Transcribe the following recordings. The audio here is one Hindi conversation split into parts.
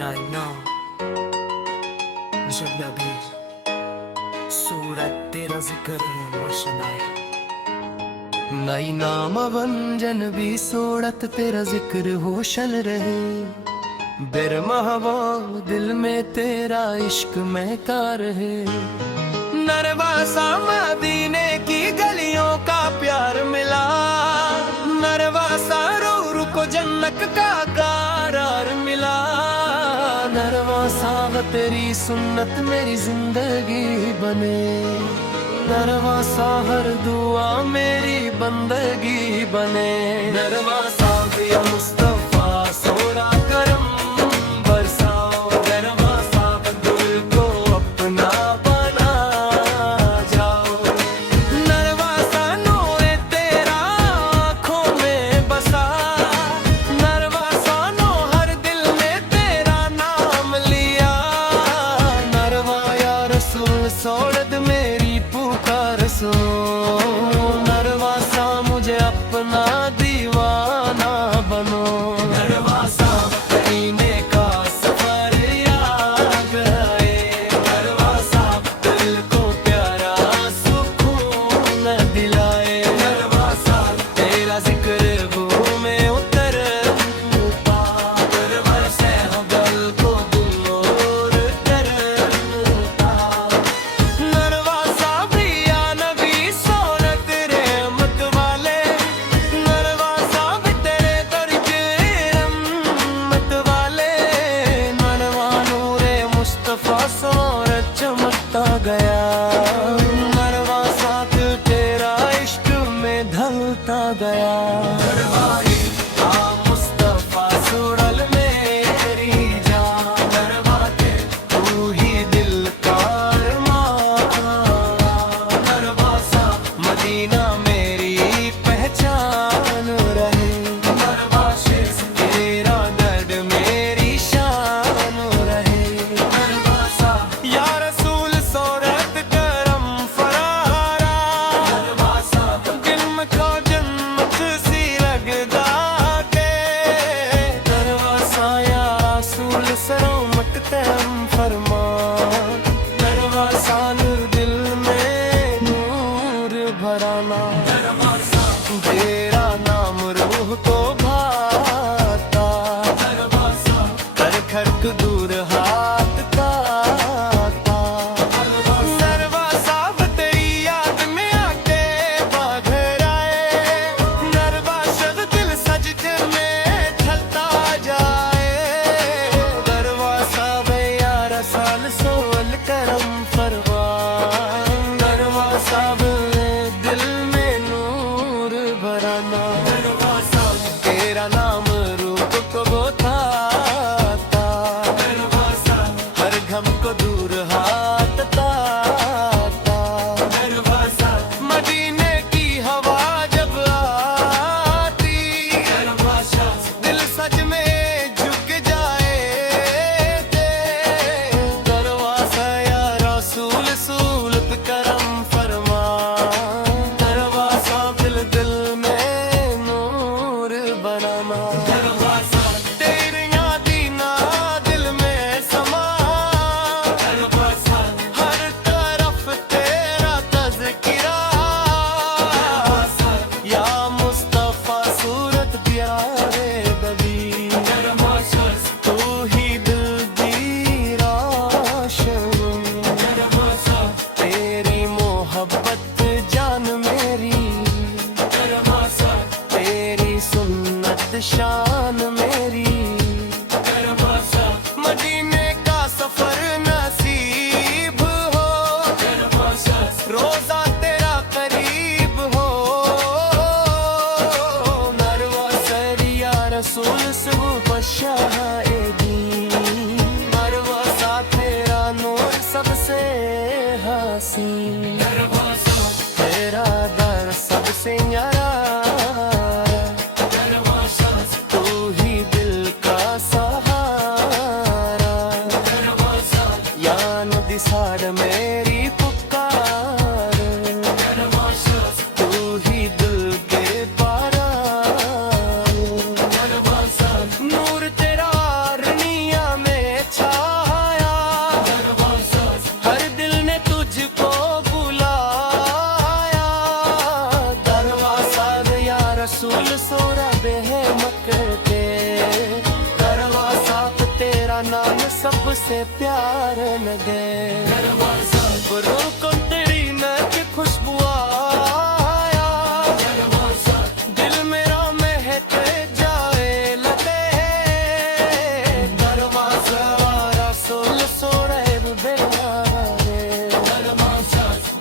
नाइना जब भी सूरत तेरा जिक्र रोशनाए नई नाम वंजन भी सूरत तेरा जिक्र होशल रहे बेरमहवा दिल में तेरा इश्क महका रहे नरवासा मदीने की गलियों का प्यार मिला नरवासा रूर को जन्नत का करार मिला नरवासा तेरी सुन्नत मेरी जिंदगी बने नरवासा हर दुआ मेरी बंदगी बने नरवासा या मुस्तफा सोना करम बरसाओ नरवासा दिल को अपना बना जाओ नरवासा नूरे तेरा आँखों में बसा नरवासा नो हर दिल में तेरा नाम लिया नरवा या रसूल सोड़द मेरी पुकार सो नरवासा मुझे अपना दीवाना बनो नरवासा मदीने का सफर याद आए नरवासा दिल को प्यारा सुकून दिलाए नरवासा तेरा जिक्र घूमे उतर नरवासा दिल को दूर करता नरवासा प्रिया नबी सोनत रहमत वाले नरवासा भी तेरे दर्जे रहमत वाले नरवा नूरे मुस्तफा सोरत चमकता गया नरवासा दिल तेरा इश्क में ढलता गया नरवाई आ मुस्तफा सुरल मेरी जान नरवा के तू ही दिल का अरमान नरवासा मदीना मेरी पहचान रहे नरवासे तेरा दर्द मेरी शान रहे नरवासा या रसूल सोरत करम फरारा नरवासा दिल में खो जन्नत सी लगदा के नरवासा या रसूल सरों मटते हम फरमा नरवासा नूर दिल में नूर भराना नरवासा तेरा नाम रूह को भाता नरवासा कर खर्क दूर हाथ काता नरवासा तेरी याद में आके बाघर आए नरवासा दिल सजदे में ढलता जाए नरवासा या रसाल सोल करम फरमा नरवासा दिल में नूर भराना नरवासा तेरा नाम रूप को बोताता नरवासा हर गम को दूर हाथ ताता नरवासा मदीने की हवा जब आती नरवासा दिल सच में झुक जाए थे नरवासा या रसूल सूलत करम फरमा नरवासा दिल दिल में नूर बनाना नरवासा तेरे यादीना दिल में समा नरवासा हर तरफ तेरा तज़किरा या मुस्तफा सूरत प्यारे नबी नरवासा तू ही दिल दी रोशन नरवासा तेरी मोहब्बत जान मेरी नरवासा तेरी सुन्नत शान मेरी नरवासा मदीने का सफर नसीब हो नरवासा रोजा तेरा करीब हो नरवासा या रसूल सब बशाएगी नरवासा तेरा नूर सबसे हसीन नरवासा तेरा दर सबसे न्यारा नरवासा तू ही दिल का सहारा नरवासा या नदी साड़ मेरी पुकार नरवासा तू ही दिल के पारा नरवासा नूर तेरा रब से प्यार लगे। रोको तेरी महक खुशबू आया, दिल मेरा महके जाए लगे। दरवाजा रसूल सो रहे बेलारे,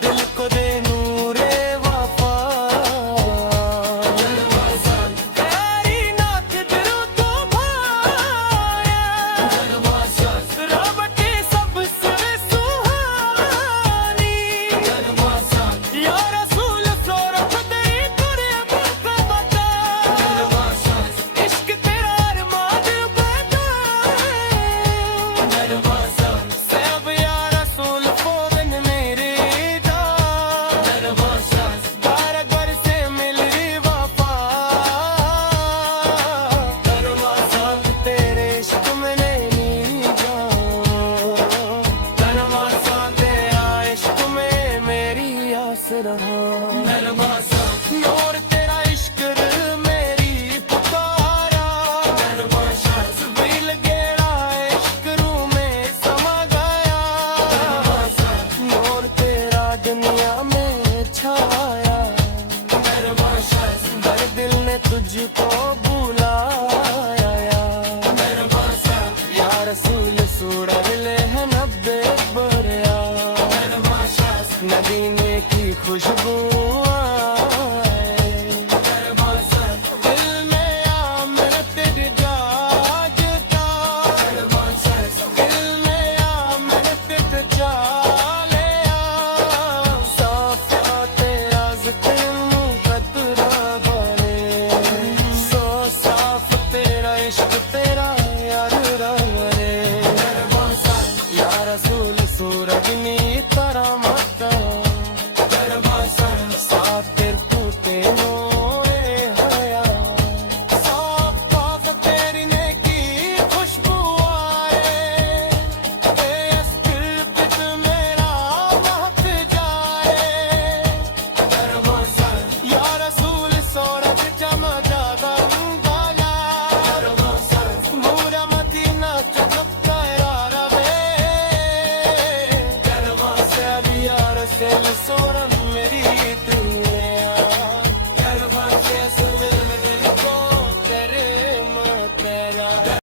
दिल को दे नूरे वफा। तेरी नात दिलों तो भाया, रब के सबसे सुहानी। या रसूल सो रब दे तुरे मुझको बता, इश्क तेरा अरमान बता। से अब या रसूल फौरन मेरे जा, बारगर से मिल रही वफा। तेरे इश्क में नहीं जाऊं, तेरा इश्क में मेरी आस रहा। नूर तेरा इश्क मेरी पुकारा, दिल गेड़ा इश्क रूह में समा गया। नूर तेरा दुनिया में छाया, दर दिल ने तुझको बुलाया। या रसूल सूड़ा मिले है नब्बे बरिया, नदीने की खुशबू आए। दिल में आमर तेरी जागता, दिल में आमर तेरी जाले आ। साफिया तेरा ज़िक्र मुक़द्दरा बने, सो साफ तेरा इश्क तेरा